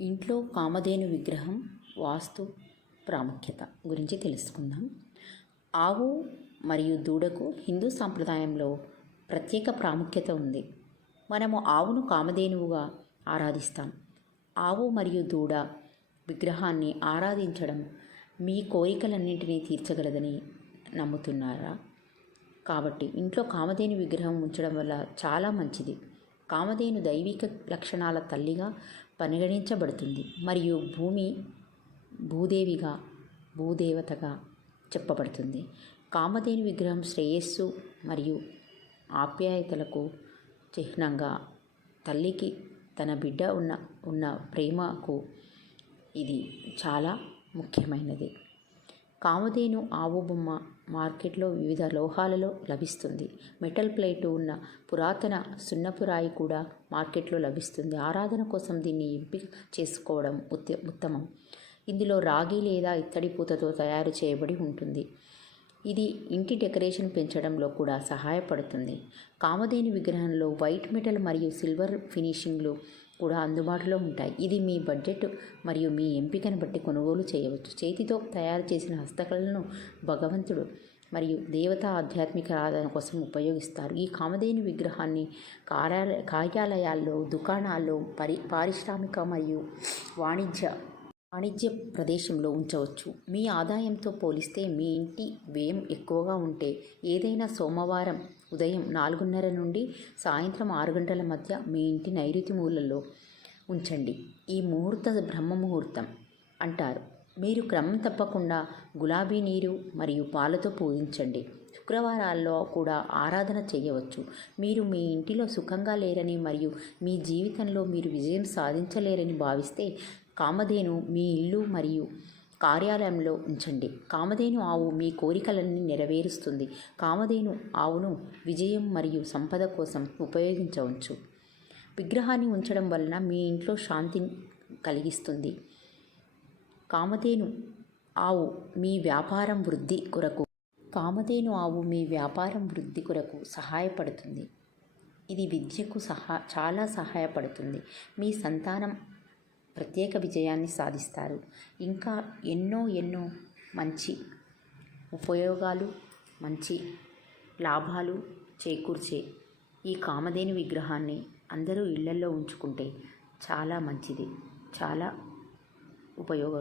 ఇంట్లో కామధేను విగ్రహం వాస్తు ప్రాముఖ్యత గురించి తెలుసుకుందాం. ఆవు మరియు దూడకు హిందూ సాంప్రదాయంలో ప్రత్యేక ప్రాముఖ్యత ఉంది. మనము ఆవును కామధేనువుగా ఆరాధిస్తాం. ఆవు మరియు దూడ విగ్రహాన్ని ఆరాధించడం మీ కోరికలన్నింటినీ తీర్చగలదని నమ్ముతున్నారా? కాబట్టి ఇంట్లో కామధేను విగ్రహం ఉంచడం వల్ల చాలా మంచిది. కామధేను దైవిక లక్షణాల తల్లిగా పరిగణించబడుతుంది. మరియు భూమి భూదేవిగా భూదేవతగా చెప్పబడుతుంది. కామధేను విగ్రహం శ్రేయస్సు మరియు ఆప్యాయతలకు చిహ్నంగా తల్లికి తన బిడ్డ ఉన్న ఉన్న ప్రేమకు ఇది చాలా ముఖ్యమైనది. కామధేను ఆవు బొమ్మ మార్కెట్లో వివిధ లోహాలలో లభిస్తుంది. మెటల్ ప్లేటు ఉన్న పురాతన సున్నపురాయి కూడా మార్కెట్లో లభిస్తుంది. ఆరాధన కోసం దీన్ని ఎంపిక చేసుకోవడం ఉత్త ఉత్తమం. ఇందులో రాగి లేదా ఇత్తడి పూతతో తయారు చేయబడి ఉంటుంది. ఇది ఇంటి డెకరేషన్ పెంచడంలో కూడా సహాయపడుతుంది. కామధేను విగ్రహంలో వైట్ మెటల్ మరియు సిల్వర్ ఫినిషింగ్లు కూడా అందుబాటులో ఉంటాయి. ఇది మీ బడ్జెట్ మరియు మీ ఎంపికను బట్టి కొనుగోలు చేయవచ్చు. చేతితో తయారు చేసిన హస్తకళలను భగవంతుడు మరియు దేవత ఆధ్యాత్మిక ఆరాధన కోసం ఉపయోగిస్తారు. ఈ కామధేను విగ్రహాన్ని కార్యాలయ కార్యాలయాల్లో దుకాణాల్లో పరి పారిశ్రామిక మరియు వాణిజ్య వాణిజ్య ప్రదేశంలో ఉంచవచ్చు. మీ ఆదాయంతో పోలిస్తే మీ ఇంటి వ్యయం ఎక్కువగా ఉంటే ఏదైనా సోమవారం ఉదయం నాలుగున్నర నుండి సాయంత్రం ఆరు గంటల మధ్య మీ ఇంటి నైరుతి మూలలో ఉంచండి. ఈ ముహూర్త బ్రహ్మ ముహూర్తం అంటారు. మీరు క్రమం తప్పకుండా గులాబీ నీరు మరియు పాలతో పూజించండి. శుక్రవారాల్లో కూడా ఆరాధన చేయవచ్చు. మీరు మీ ఇంటిలో సుఖంగా లేరని మరియు మీ జీవితంలో మీరు విజయం సాధించలేరని భావిస్తే కామధేను మీ ఇల్లు మరియు కార్యాలయంలో ఉంచండి. కామధేను ఆవు మీ కోరికలన్నీ నెరవేరుస్తుంది. కామధేను ఆవును విజయం మరియు సంపద కోసం ఉపయోగించవచ్చు. విగ్రహాన్ని ఉంచడం వలన మీ ఇంట్లో శాంతిని కలిగిస్తుంది. కామధేను ఆవు మీ వ్యాపారం వృద్ధి కొరకు కామధేను ఆవు మీ వ్యాపారం వృద్ధి కొరకు సహాయపడుతుంది. ఇది విద్యకు సహా చాలా సహాయపడుతుంది. మీ సంతానం ప్రత్యేక విజయాన్ని సాధిస్తారు. ఇంకా ఎన్నో ఎన్నో మంచి ఉపయోగాలు మంచి లాభాలు చేకూర్చే ఈ కామధేను విగ్రహాన్ని అందరూ ఇళ్ళల్లో ఉంచుకుంటే చాలా మంచిది. చాలా ఉపయోగం